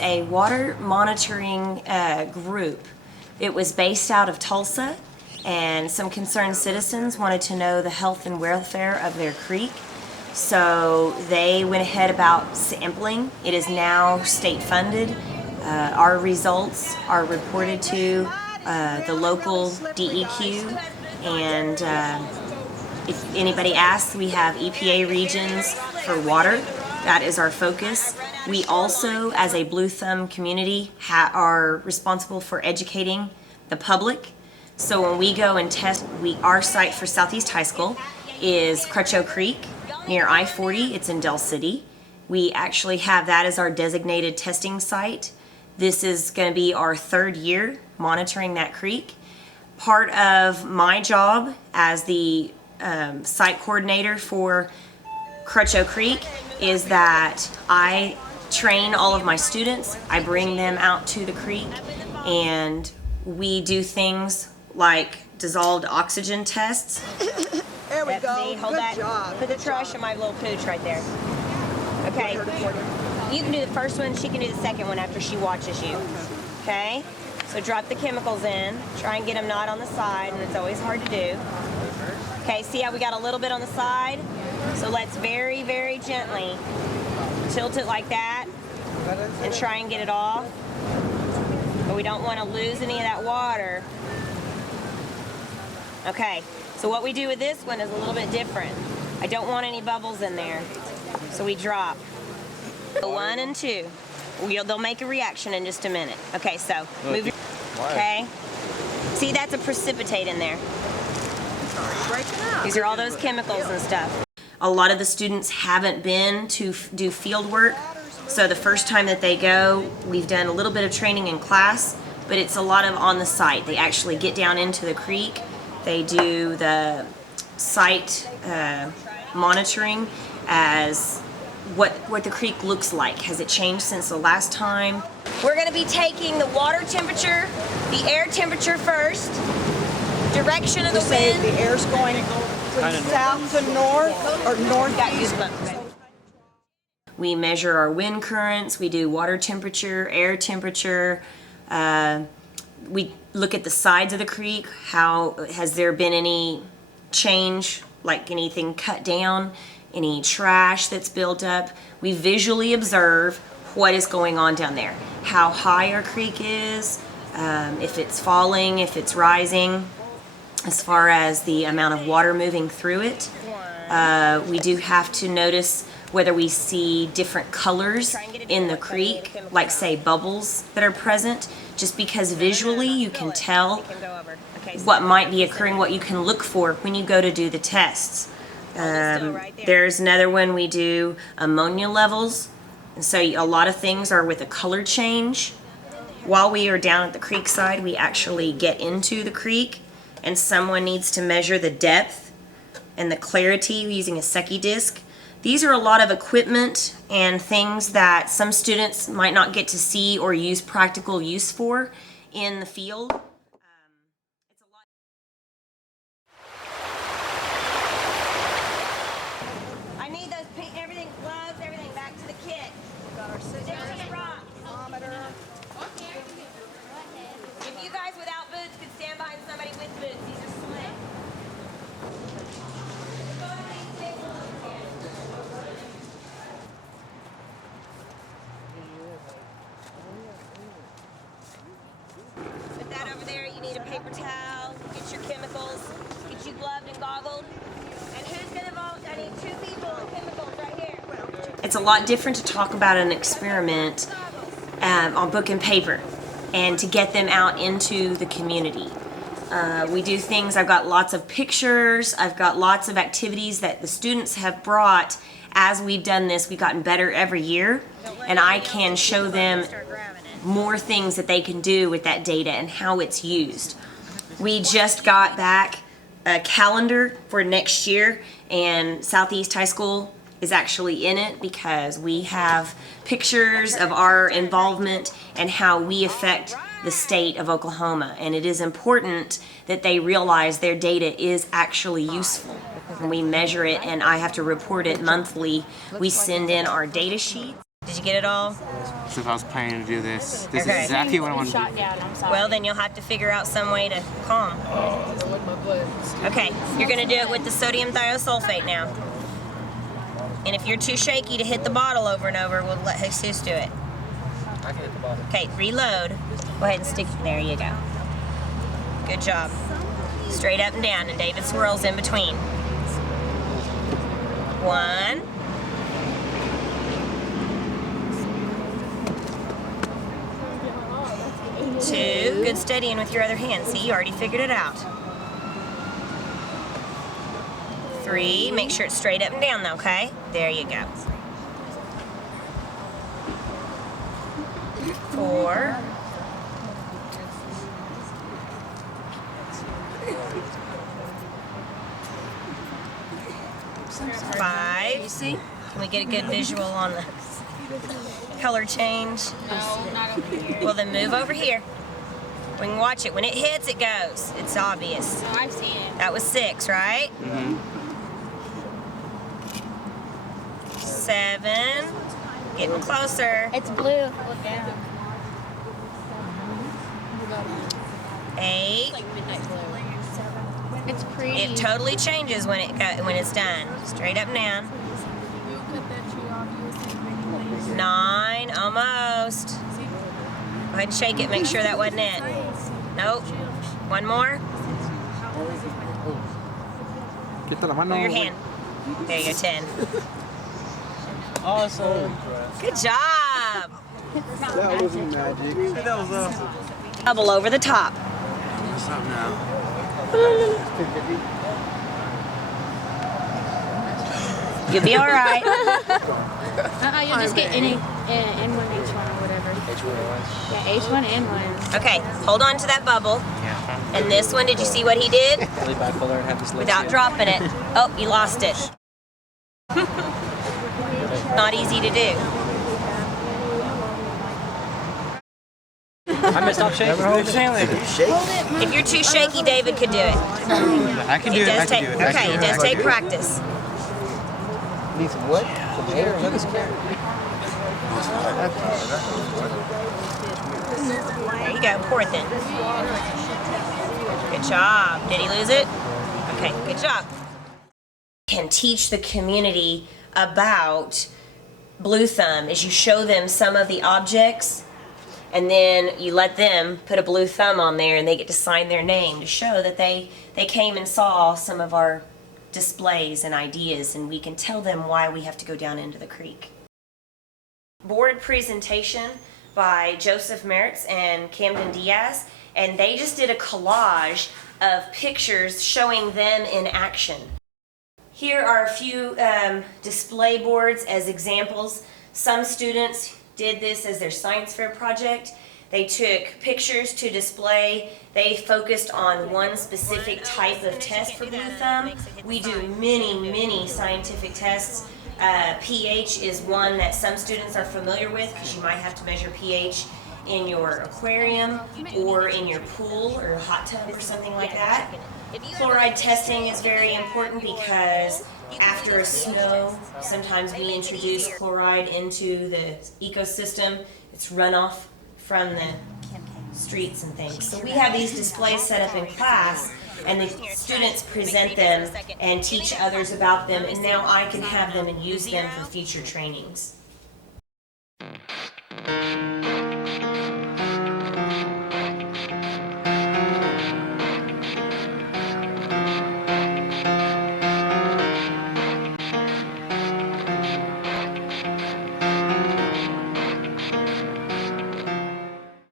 a water monitoring group. It was based out of Tulsa, and some concerned citizens wanted to know the health and welfare of their creek. So they went ahead about sampling. It is now state funded. Our results are reported to the local DEQ, and if anybody asks, we have EPA regions for water. That is our focus. We also, as a Blue Thumb community, are responsible for educating the public. So when we go and test, our site for Southeast High School is Crutcho Creek near I-40. It's in Del City. We actually have that as our designated testing site. This is going to be our 3rd year monitoring that creek. Part of my job as the site coordinator for Crutcho Creek is that I train all of my students. I bring them out to the creek, and we do things like dissolved oxygen tests. There we go. Me. Hold Good that. job. Put the trash in my little pooch right there. Okay. You can do the first one. She can do the second one after she watches you. Okay? So drop the chemicals in. Try and get them not on the side, and it's always hard to do. Okay, see how we got a little bit on the side? So let's very, very gently tilt it like that and try and get it off. But we don't want to lose any of that water. Okay, so what we do with this one is a little bit different. I don't want any bubbles in there. So we drop 1 and 2. They'll make a reaction in just a minute. Okay, so move your, okay. See, that's a precipitate in there. These are all those chemicals and stuff. A lot of the students haven't been to do field work, so the first time that they go, we've done a little bit of training in class, but it's a lot of on the site. They actually get down into the creek. They do the site monitoring as what the creek looks like. Has it changed since the last time? We're going to be taking the water temperature, the air temperature first, direction of the wind. The air's going from south to north or north to east. We measure our wind currents. We do water temperature, air temperature. We look at the sides of the creek. How has there been any change, like anything cut down, any trash that's built up? We visually observe what is going on down there, how high our creek is, if it's falling, if it's rising, as far as the amount of water moving through it. We do have to notice whether we see different colors in the creek, like say bubbles that are present, just because visually you can tell what might be occurring, what you can look for when you go to do the tests. There's another one we do ammonia levels, and so a lot of things are with a color change. While we are down at the creek side, we actually get into the creek, and someone needs to measure the depth and the clarity using a Secchi disc. These are a lot of equipment and things that some students might not get to see or use practical use for in the field. I need those everything, gloves, everything back to the kit. We've got our scissors, rock. thermometer. If you guys without boots could stand behind somebody with boots, these are slick. Put that over there. You need a paper towel. Get your chemicals. Get you gloved and goggled. And who's going to vote? I need 2 people and chemicals right here. It's a lot different to talk about an experiment on book and paper, and to get them out into the community. We do things, I've got lots of pictures, I've got lots of activities that the students have brought. As we've done this, we've gotten better every year, and I can show them more things that they can do with that data and how it's used. We just got back a calendar for next year, and Southeast High School is actually in it because we have pictures of our involvement and how we affect the state of Oklahoma. And it is important that they realize their data is actually useful. When we measure it, and I have to report it monthly, we send in our data sheet. Did you get it all? So if I was planning to do this, this Okay. is exactly what I want to do. Well, then you'll have to figure out some way to calm. Okay, you're gonna do it with the sodium thiosulfate now. And if you're too shaky to hit the bottle over and over, we'll let Jesus do it. I can hit the bottle. Okay, reload. Go ahead and stick it. There you go. Good job. Straight up and down, and David swirls in between. 1. 2. Good steadying with your other hand. See, you already figured it out. 3. Make sure it's straight up and down though, okay? There you go. 4. 5. See? Can we get a good visual on the color change? Well, then move over here. We can watch it. When it hits, it goes. It's obvious. Oh, I've seen it. That was 6, right? 7. Getting closer. It's blue. Look down. 8. Like midnight blue. It's pretty. It totally changes when it's done. Straight up and down. 9. Almost. Go ahead and shake it. Make sure that wasn't it. Nope. One more. Move your hand. There you go. 10. Awesome. Good job. That was magic. That was awesome. Bubble over the top. What's up now? You'll be all right. You'll just get any N1, H1 or whatever. H1N1. Yeah, H1, N1. Okay, hold on to that bubble. Yeah. And this one, did you see what he did? Really bipolar and have this Without dropping it. Oh, you lost it. Not easy to do. I messed up shaking. If you're too shaky, David could do it. I can do it. I can do it. Okay, it does take practice. Need some what? Some air. There you go, pour it then. Good job. Did he lose it? Okay, good job. Can teach the community about Blue Thumb is you show them some of the objects and then you let them put a blue thumb on there and they get to sign their name to show that they came and saw some of our displays and ideas, and we can tell them why we have to go down into the creek. Board presentation by Joseph Meritz and Camden Diaz, and they just did a collage of pictures showing them in action. Here are a few display boards as examples. Some students did this as their science fair project. They took pictures to display. They focused on one specific type of test for Blue Thumb. We do many scientific tests. pH is one that some students are familiar with because you might have to measure pH in your aquarium or in your pool or a hot tub or something like that. Chloride testing is very important because after a snow, sometimes we introduce chloride into the ecosystem. It's runoff from the streets and things. So we have these displays set up in class, and the students present them and teach others about them, and now I can have them and use them for future trainings.